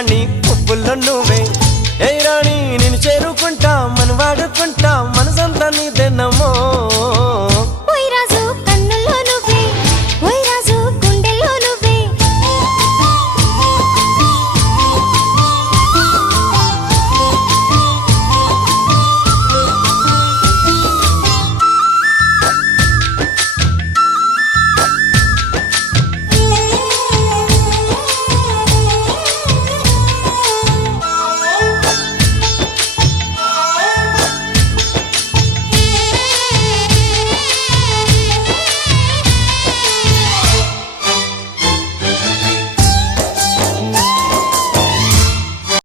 రాణి పువ్వుల్లో నువ్వే ఏ రాణి నిన్ను చేరుకుంటా మన వాడుకుంటా మనసంతా నీదెన్నమో